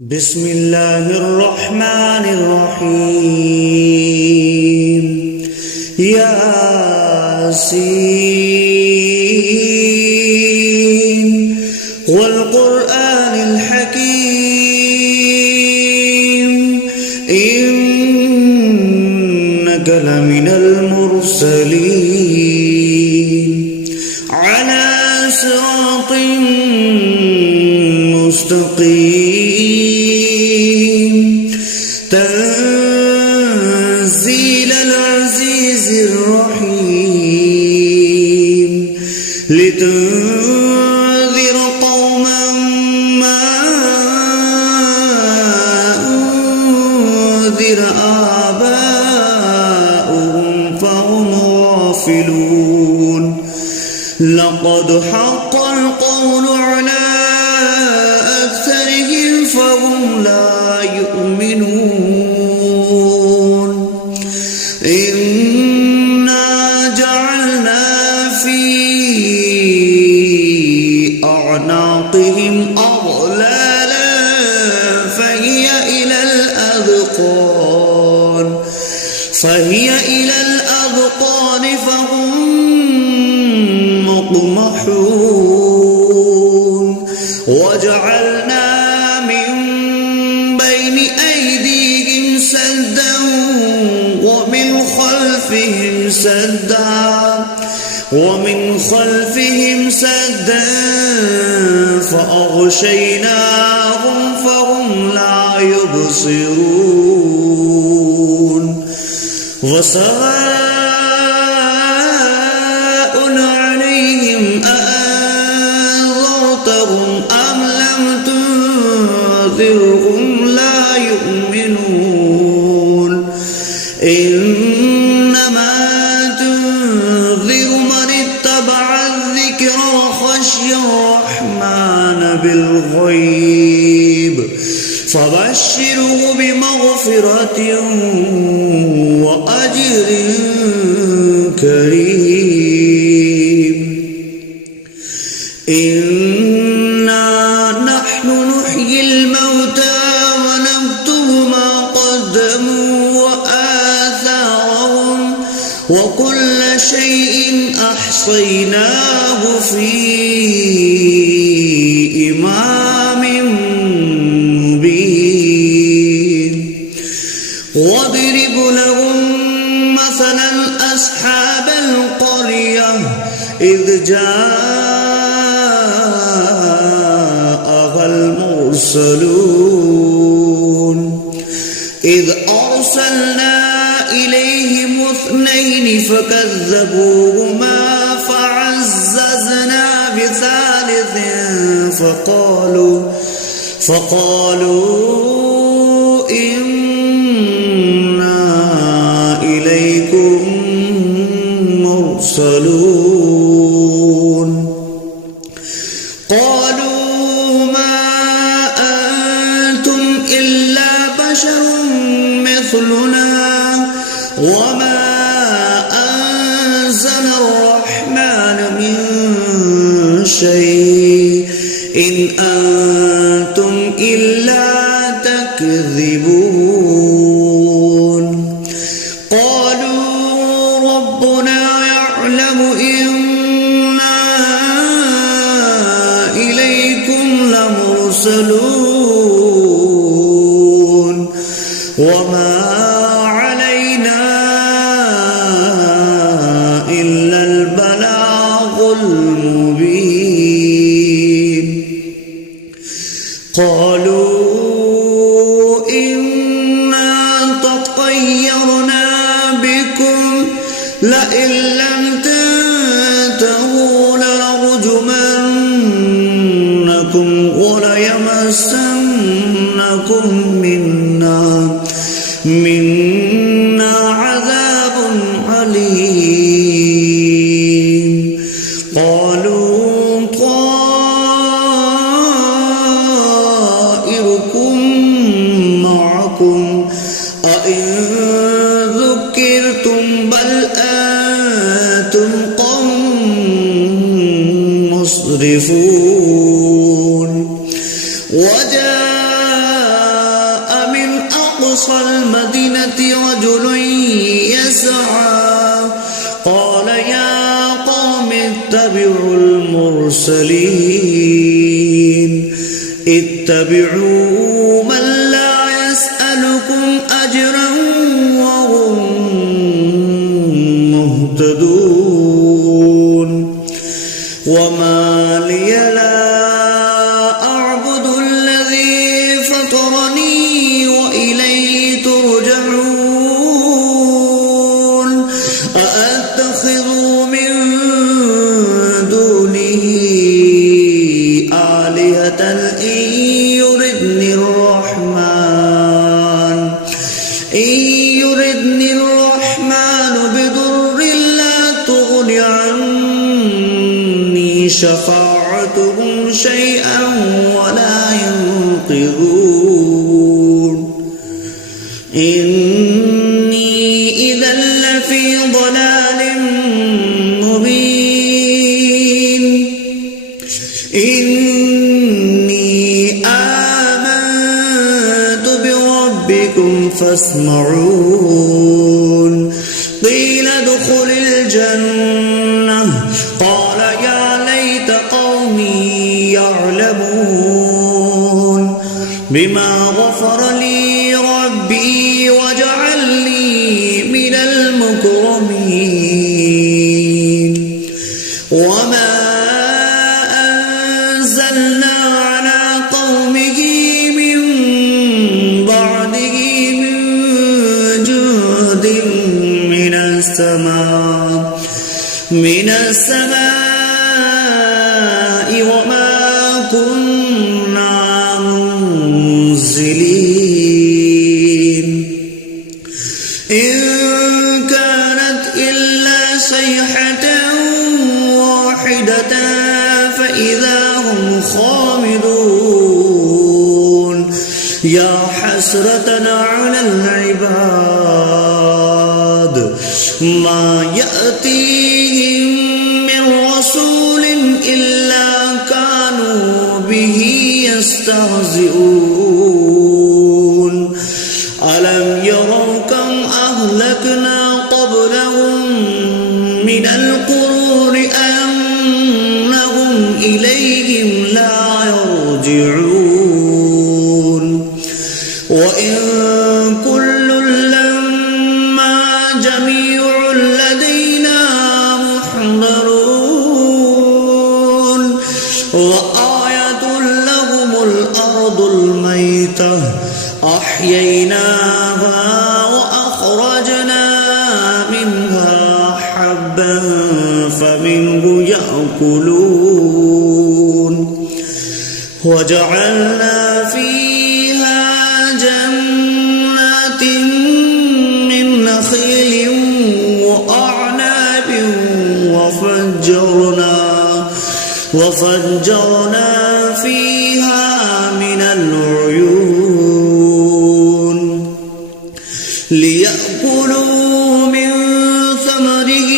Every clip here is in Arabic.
بسم الله الرحمن الرحيم ياسين والقرآن الحكيم إنك لمن المرسلين على صراط مستقيم تنزيل العزيز الرحيم لتنذر قوما ما أنذر آباؤهم فهم غافلون لقد حق القول على أكثرهم فهم لا يؤمنون إنا جعلنا في أعناقهم أغلالا فهي إلى الأذقان فهم مقمحون وجعلنا من بين أيديهم سدا ومن خلفهم سدا فأغشيناهم فهم لا يبصرون وسواء عليهم أأنذرتهم أم لم تنذرهم لا يؤمنون إنما تنذر من اتبع الذكر وخشي الرحمن بالغيب فبشره بمغفرة وأجر كريم إنا نحن نحيي الموتى ونكتب ما قدموا وآثارهم وكل شيء أحصيناه في إمام مبين واضرب لهم مثلا أصحاب القرية إذ جاءها المرسلون إذ أرسلنا إليهم 2 فكذبوهما فعززنا بثالث فقالوا إنا إليكم مرسلون قالوا ما أنتم إلا بشر مثلنا وما أنزل الرحمن من شيء إن أنتم إلا تكذبون قالوا ربنا يعلم إنا إليكم لمرسلون وما علينا إلا البلاغ المبين قالوا إنا تطيرنا بكم لئن لم تنتهوا لنرجمنكم وليمسنكم منا عذاب عليم قالوا طائركم معكم أئن ذكرتم بل أنتم قوم مسرفون وجاء أقصى المدينة رجل يسعى قال يا قوم اتبعوا المرسلين اتبعوا من لا يسألكم أجرا وهم مهتدون وما لي لا أعبد الذي فطرني وإليه ترجعون أأتخذ من دونه آلهة إن يردني الرحمن بضر لا تغن عني شفاعتهم شيئا ولا ينقذون إني إذا لفي ضلال مبين إني آمنت بربكم فاسمعون قيل ادخل الجنة قال يا ليت قومي يعلمون بما غفر لي ربي وجعلني من المكرمين وما أنزلنا على قومه من بعده من جند من السماء وما كنا منزلين إن كانت إلا صيحة واحدة فإذا هم خامدون يا حسرة على العباد ما يأتيهم من رسول إلا كانوا به يستهزئون ألم يروا كم أهلكنا قبلهم من القرون أنهم إليهم لا يرجعون وإن كل لما جميع لدينا محضرون وآية لهم الأرض الميتة أحييناها وأخرجنا منها حبا فمنه يأكلون وجعلنا فيها جنات من نخيل وأعناب وفجرنا فيها من العيون ليأكلوا من ثمره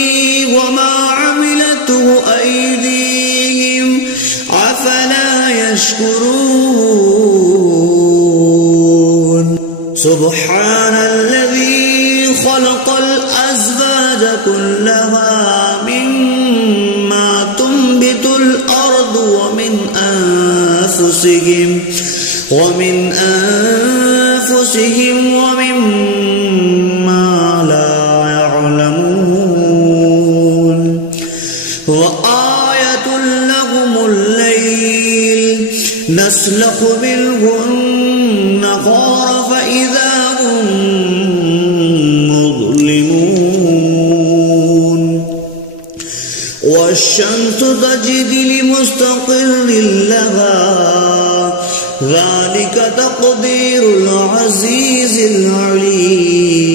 وما عملته أيديهم أفلا يشكرون سبحان الذي خلق الأزواج كلها مما تنبت الأرض ومن أنفسهم ومما لا يعلمون وآية لهم الليل نسلخ منه النهار فإذا هم مظلمون والشمس تجري لمستقر لها ذلك تقدير العزيز العليم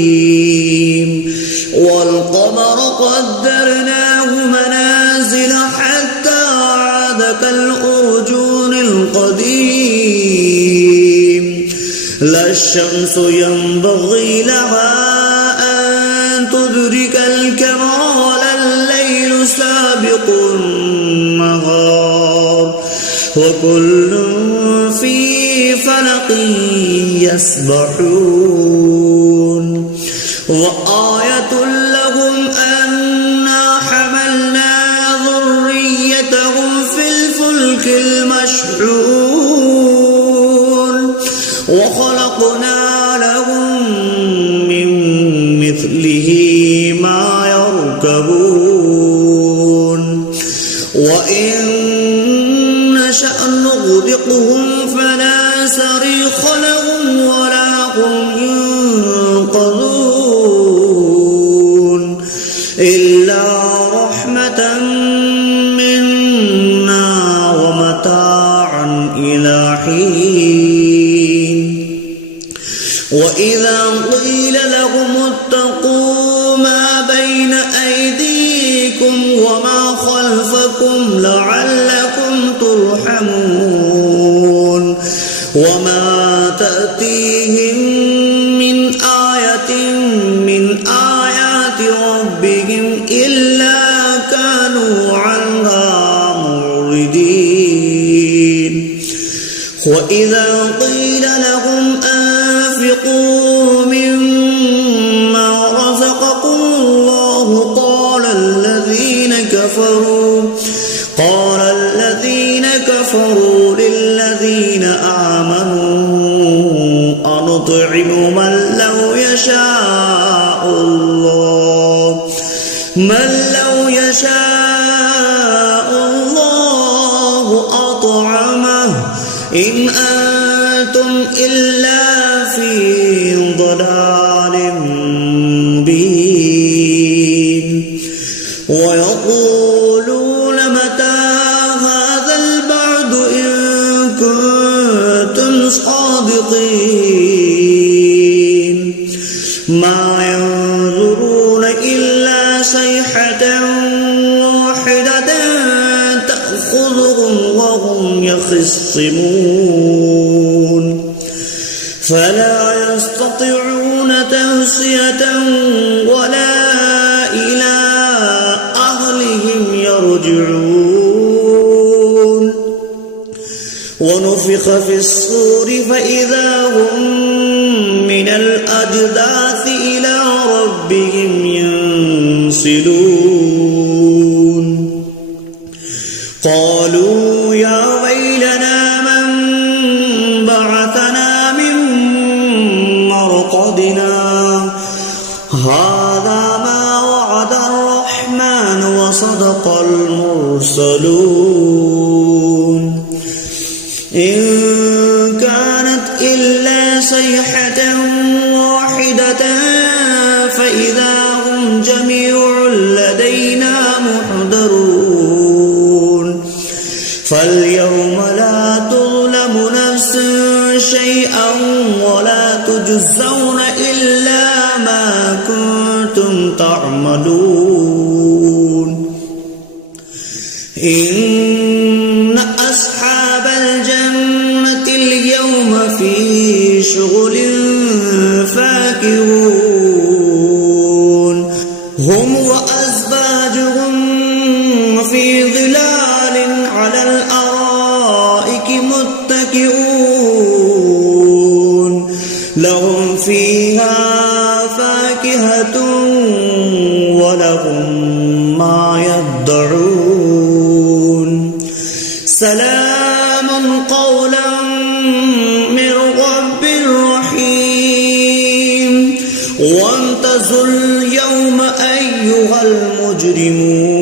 والقمر قدرناه منازل حتى عاد كالأرجون القديم لا الشمس ينبغي لها أن تدرك القمر ولا الليل سابق النهار وكل في فلق يسبحون وآية لهم أنا حملنا ذريتهم في الفلك المشحون وخلقنا لهم من مثله ما يركبون وإن نشأ نغرقهم فلا صريخ لهم ولا هم ينقذون إلا رحمة منا ومتاعا إلى حين وإذا قيل لهم اتقوا ما بين أيديكم وما خلفكم لعلكم ترحمون وما تأتيهم من آية من آيات ربهم إلا كانوا عنها معرضين وإذا قيل لهم أنفقوا مما رزقكم الله قال الذين كفروا للذين آمنوا أنطعم من لو يشاء الله أطعمه إن أنتم إلا في ضلال مبين ويقولون متى هذا البعد إن كنتم صادقين ما ينظرون إلا صيحة واحدة تأخذهم وهم يخصمون فلا يستطيعون توصية ولا إلى أهلهم يرجعون ونفخ في الصور فإذا هم من الأجداث إلى ربهم ينسلون قالوا يا ويلنا من بعثنا من مرقدنا هذا ما وعد الرحمن وصدق المرسلون إن كانت إلا صيحة واحدة فإذا هم جميع لدينا محضرون فاليوم لا تظلم نفس شيئا ولا تجزون إلا ما كنتم تعملون إن أصحاب الجنة اليوم في شغل فاكهون هم وأزواجهم في ظلال على الأرائك متكئون لهم فيها فاكهة ولهم ما يدعون سلام قولا من رب رحيم وامتازوا اليوم أيها المجرمون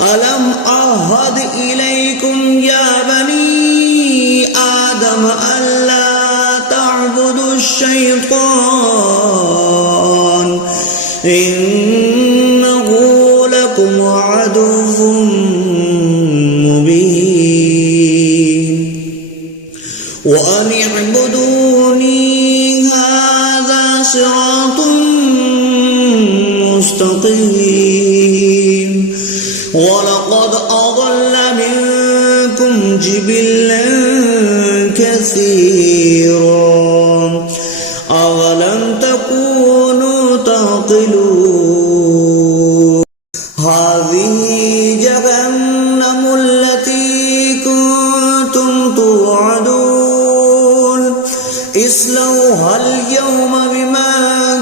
ألم أعهد إليكم يا بني آدم ألا تعبدوا الشيطان إنه لكم عدو مبين وأن اعبدوني هذا صراط مستقيم ولقد أضل منكم جبلا كثيرا أولم تكونوا تعقلون هذه جهنم التي كنتم توعدون اصلوها اليوم بما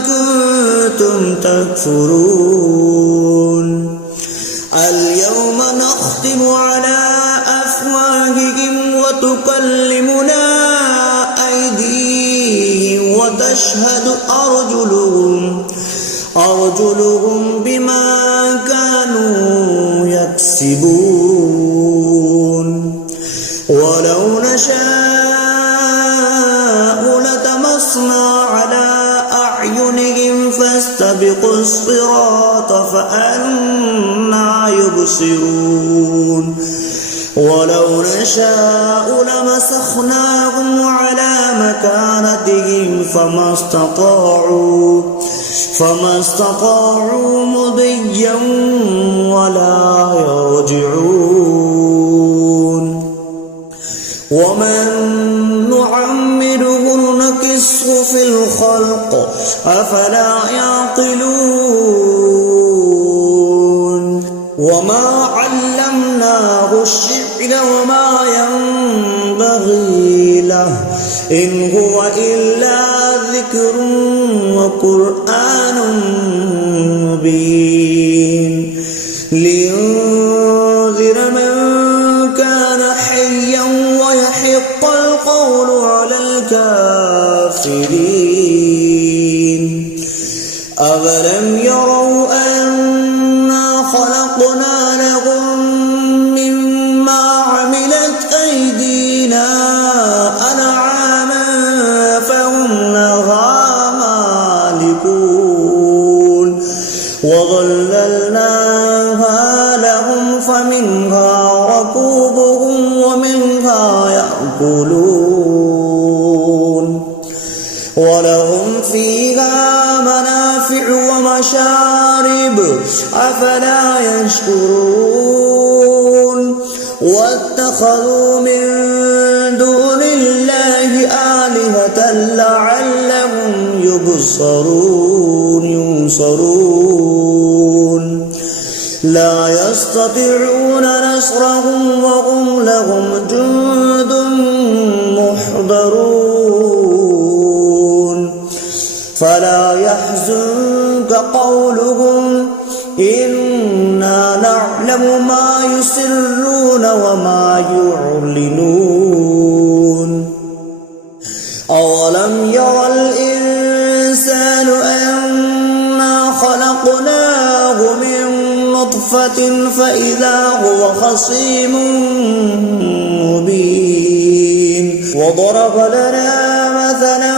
كنتم تكفرون اليوم نختم على أفواههم وتكلمنا أيديهم وتشهد أرجلهم بما كانوا يكسبون ولو نشاء لطمسنا على أعينهم فاستبقوا الصراط فأنى يبصرون ولو نشاء لمسخناهم على مكانتهم فما استطاعوا مضيا ولا يرجعون ومن نعمره نكسه في الخلق أفلا يعقلون وما علمناه الشعر وما ينبغي له إن هو إلا ذكر وقرآن مبين لينذر من كان حيا ويحق القول على الكافرين أولم يروا أنا خلقنا لهم مما عملت أيدينا أنعاما فهم لها مالكون وظللناها لهم فمنها ركوبهم ومنها يأكلون ولهم فيها منافع ومشارب أفلا يشكرون واتخذوا من دون الله آلهة لعلهم ينصرون لا يستطيعون نصرهم وهم لهم جند محضرون فلا يحزنك قولهم إنا نعلم ما يسرون وما يعلنون أولم ير الإنسان أنا خلقناه من نطفة فإذا هو خصيم مبين وضرب لنا مثلا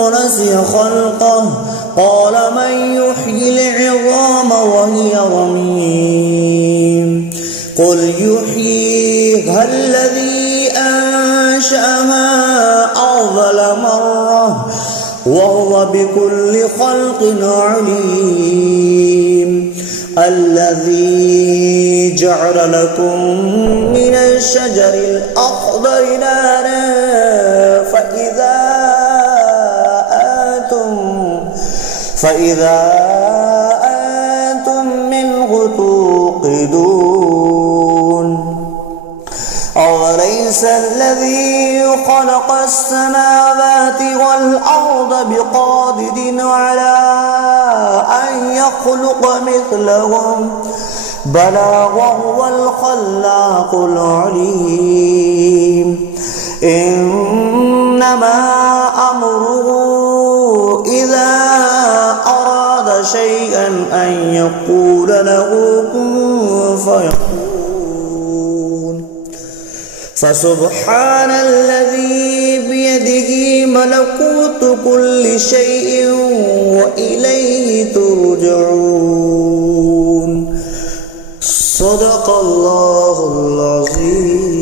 ونسي خلقه قال من يحيي العظام وهي رميم قل يحييها الذي أنشأها أول مرة وهو بكل خلق عليم الذي جعل لكم من الشجر الأخضر نارا فإذا أنتم منه توقدون أوليس الذي خلق السماوات والأرض بقادر على أن يخلق مثلهم بلى وهو الخلاق العليم إنما أمره إذا أراد شيئا أن يقول له كن فيكون فسبحان الذي بيده ملكوت كل شيء وإليه ترجعون صدق الله العظيم.